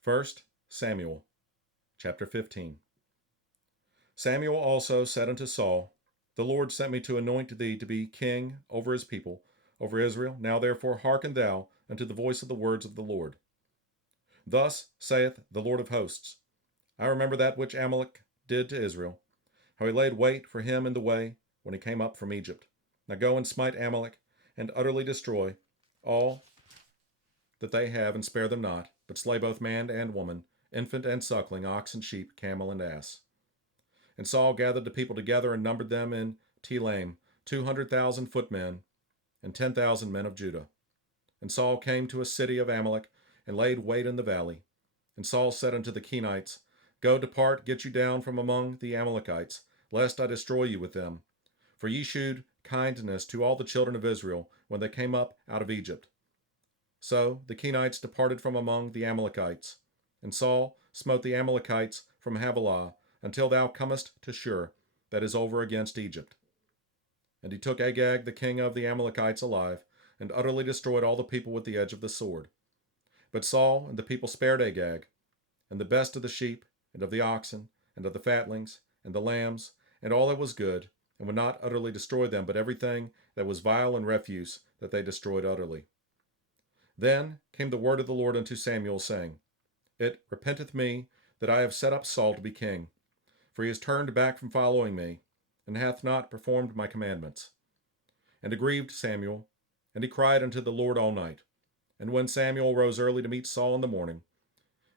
First Samuel chapter 15. Samuel also said unto Saul, The Lord sent me to anoint thee to be king over his people, over Israel. Now therefore hearken thou unto the voice of the words of the Lord. Thus saith the Lord of hosts, I remember that which Amalek did to Israel, how he laid wait for him in the way when he came up from Egypt. Now go and smite Amalek, and utterly destroy all that they have, and spare them not, but slay both man and woman, infant and suckling, ox and sheep, camel and ass. And Saul gathered the people together and numbered them in Telaim, 200,000 footmen, and 10,000 men of Judah. And Saul came to a city of Amalek, and laid wait in the valley. And Saul said unto the Kenites, Go, depart, get you down from among the Amalekites, lest I destroy you with them. For ye shewed kindness to all the children of Israel when they came up out of Egypt. So the Kenites departed from among the Amalekites. And Saul smote the Amalekites from Havilah until thou comest to Shur, that is over against Egypt. And he took Agag the king of the Amalekites alive, and utterly destroyed all the people with the edge of the sword. But Saul and the people spared Agag, and the best of the sheep, and of the oxen, and of the fatlings, and the lambs, and all that was good, and would not utterly destroy them, but everything that was vile and refuse that they destroyed utterly. Then came the word of the Lord unto Samuel, saying, It repenteth me that I have set up Saul to be king, for he has turned back from following me, and hath not performed my commandments. And it grieved Samuel, and he cried unto the Lord all night. And when Samuel rose early to meet Saul in the morning,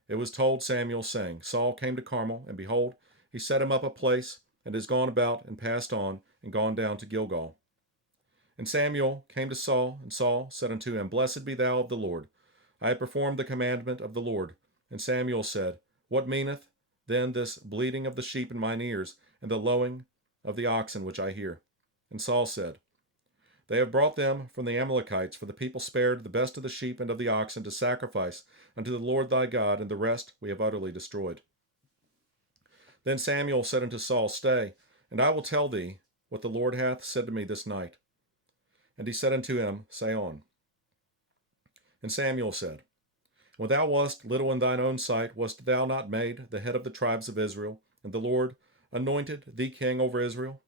it was told Samuel, saying, Saul came to Carmel, and behold, he set him up a place, and is gone about, and passed on, and gone down to Gilgal. And Samuel came to Saul, and Saul said unto him, Blessed be thou of the Lord. I have performed the commandment of the Lord. And Samuel said, What meaneth then this bleating of the sheep in mine ears, and the lowing of the oxen which I hear? And Saul said, They have brought them from the Amalekites, for the people spared the best of the sheep and of the oxen to sacrifice unto the Lord thy God, and the rest we have utterly destroyed. Then Samuel said unto Saul, Stay, and I will tell thee what the Lord hath said to me this night. And he said unto him, Say on. And Samuel said, When thou wast little in thine own sight, wast thou not made the head of the tribes of Israel, and the Lord anointed thee king over Israel?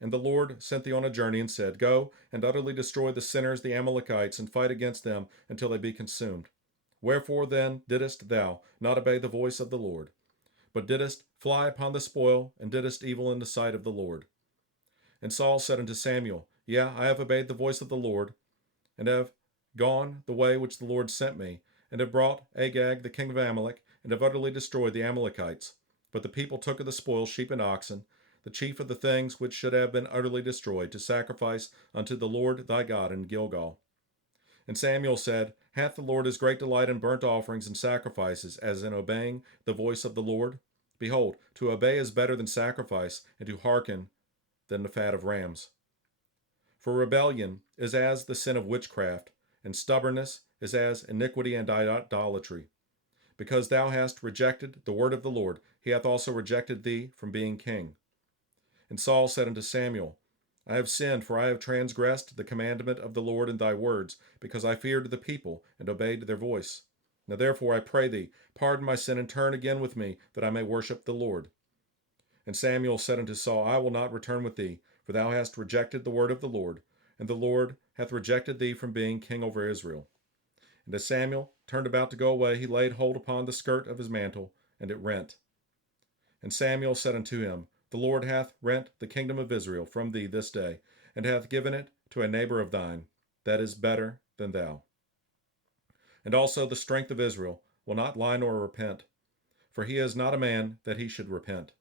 And the Lord sent thee on a journey, and said, Go and utterly destroy the sinners, the Amalekites, and fight against them until they be consumed. Wherefore then didst thou not obey the voice of the Lord, but didst fly upon the spoil, and didst evil in the sight of the Lord? And Saul said unto Samuel, Yea, I have obeyed the voice of the Lord, and have gone the way which the Lord sent me, and have brought Agag the king of Amalek, and have utterly destroyed the Amalekites. But the people took of the spoil sheep and oxen, the chief of the things which should have been utterly destroyed, to sacrifice unto the Lord thy God in Gilgal. And Samuel said, Hath the Lord as great delight in burnt offerings and sacrifices as in obeying the voice of the Lord? Behold, to obey is better than sacrifice, and to hearken than the fat of rams. For rebellion is as the sin of witchcraft, and stubbornness is as iniquity and idolatry. Because thou hast rejected the word of the Lord, he hath also rejected thee from being king. And Saul said unto Samuel, I have sinned, for I have transgressed the commandment of the Lord in thy words, because I feared the people, and obeyed their voice. Now therefore I pray thee, pardon my sin, and turn again with me, that I may worship the Lord. And Samuel said unto Saul, I will not return with thee, for thou hast rejected the word of the Lord, and the Lord hath rejected thee from being king over Israel. And as Samuel turned about to go away, he laid hold upon the skirt of his mantle, and it rent. And Samuel said unto him, The Lord hath rent the kingdom of Israel from thee this day, and hath given it to a neighbor of thine, that is better than thou. And also the strength of Israel will not lie nor repent, for he is not a man that he should repent.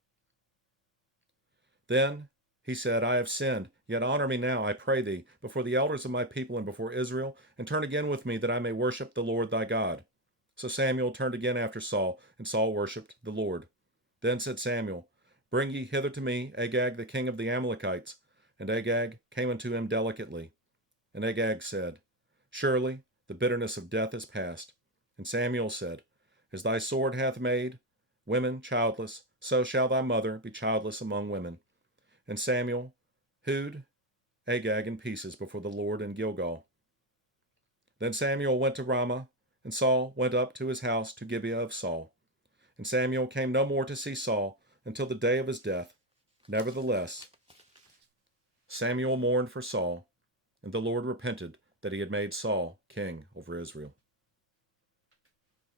Then he said, I have sinned, yet honor me now, I pray thee, before the elders of my people and before Israel, and turn again with me, that I may worship the Lord thy God. So Samuel turned again after Saul, and Saul worshipped the Lord. Then said Samuel, Bring ye hither to me Agag the king of the Amalekites. And Agag came unto him delicately. And Agag said, Surely the bitterness of death is past. And Samuel said, As thy sword hath made women childless, so shall thy mother be childless among women. And Samuel hewed Agag in pieces before the Lord in Gilgal. Then Samuel went to Ramah, And Saul went up to his house to Gibeah of Saul. And Samuel came no more to see Saul until the day of his death. Nevertheless, Samuel mourned for Saul, and the Lord repented that he had made Saul king over Israel.